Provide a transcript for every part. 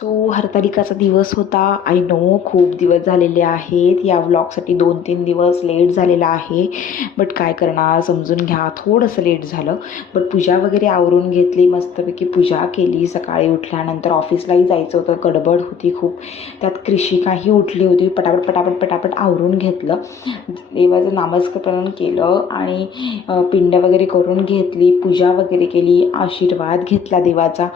So हरतालिकाचा दिवस होता. I know खूप दिवस झालेले आहेत. या व्लॉगसाठी 2-3 दिवस लेट झालेला आहे. बट काय करणार, समजून घ्या, थोडंसं लेट झालं. बट पूजा वगैरे आवरून घेतली, मस्तपैकी पूजा केली. सकाळी उठल्यानंतर ऑफिसलाही जायचं होतं, गडबड होती खूप. त्यात कृषिकाही उठली होती. पटापट पटापट पटापट आवरून घेतलं. देवाचं नामस्मरण केलं आणि पिंड वगैरे करून घेतली, पूजा वगैरे केली, आशीर्वाद घेतला देवाचा,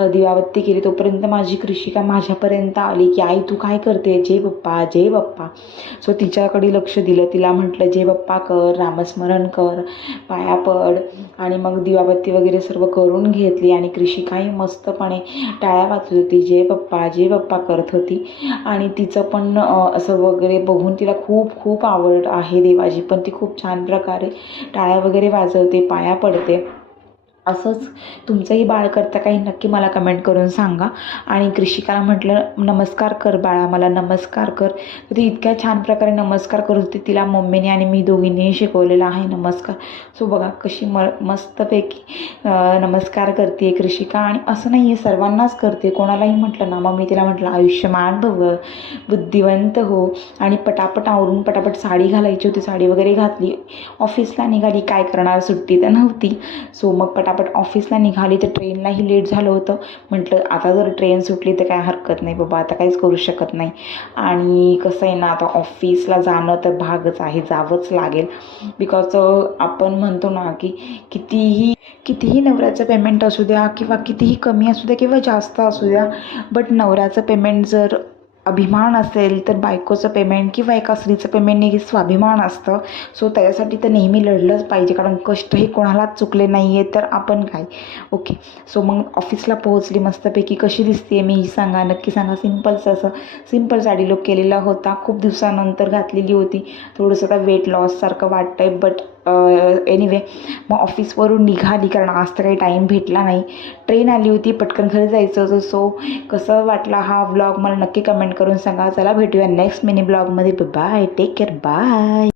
दिवाबत्ती केली. तोपर्यंत माझी कृषिका माझ्यापर्यंत आली की आई तू काय करते, जय बाप्पा जय बाप्पा. सो तिच्याकडे लक्ष दिलं. तिला म्हटलं जय बाप्पा कर, नामस्मरण कर, पाया पड. आणि मग दिवाबत्ती वगैरे सर्व करून घेतली आणि कृषिकाही मस्तपणे टाळ्या वाजवत होती, जय बाप्पा करत होती. आणि तिचं पण असं वगैरे बघून तिला खूप खूप आवड आहे देवाची. पण ती खूप छान प्रकारे टाळ्या वगैरे वाजवते, पाया पडते. असंच तुमचंही बाळ करता काही नक्की मला कमेंट करून सांगा. आणि कृषिकाला म्हटलं नमस्कार कर बाळा, मला नमस्कार कर. तर ती इतक्या छान प्रकारे नमस्कार करत होती. तिला मम्मीने आणि मी दोघींनी शिकवलेला आहे नमस्कार. सो बघा कशी मस्तपैकी नमस्कार करते कृषिका. आणि असं नाही आहे, सर्वांनाच करते. कोणालाही म्हटलं ना, मग मी तिला म्हटलं आयुष्यमान भव, बुद्धिवंत हो. आणि पटापट आवरून पटापट साडी घालायची होती, साडी वगैरे घातली, ऑफिसला निघाली. काय करणार, सुट्टी तर नव्हती. सो मग पटापट ऑफिसला निघाली. तर ट्रेनलाही लेट झालं होतं. म्हटलं आता जर ट्रेन सुटली तर काय हरकत नाही बाबा, आता काहीच करू शकत नाही. आणि कसं आहे ना, आता ऑफिसला जाणं तर भागच आहे, जावंच लागेल. बिकॉज आपण म्हणतो ना की कितीही नवऱ्याचं पेमेंट असू द्या किंवा कितीही कमी असू द्या किंवा जास्त असू द्या, बट नवऱ्याचं पेमेंट जर अभिमान असेल तर बायकोचं पेमेंट किंवा एका स्त्रीचं पेमेंट हे स्वाभिमान असतं. सो त्याच्यासाठी तर नेहमी लढलंच पाहिजे, कारण कष्ट हे कोणालाच चुकले नाही आहे तर आपण काय. ओके. सो मग ऑफिसला पोहोचली मस्तपैकी. कशी दिसते मी सांगा, नक्की सांगा. सिम्पल साडी लुक केलेला होता, खूप दिवसानंतर घातलेली होती. थोडंसं आता वेट लॉससारखं वाटतं आहे. बट एनिवे मग ऑफिसवरून निघाली, कारण आज तर काही टाईम भेटला नाही. ट्रेन आली होती, पटकन घरी जायचं होतं. सो कसं वाटला हा व्लॉग मला नक्की कमेंट करून सांगा. चला भेटूया नेक्स्ट मिनी ब्लॉगमध्ये. Bye, take care, bye.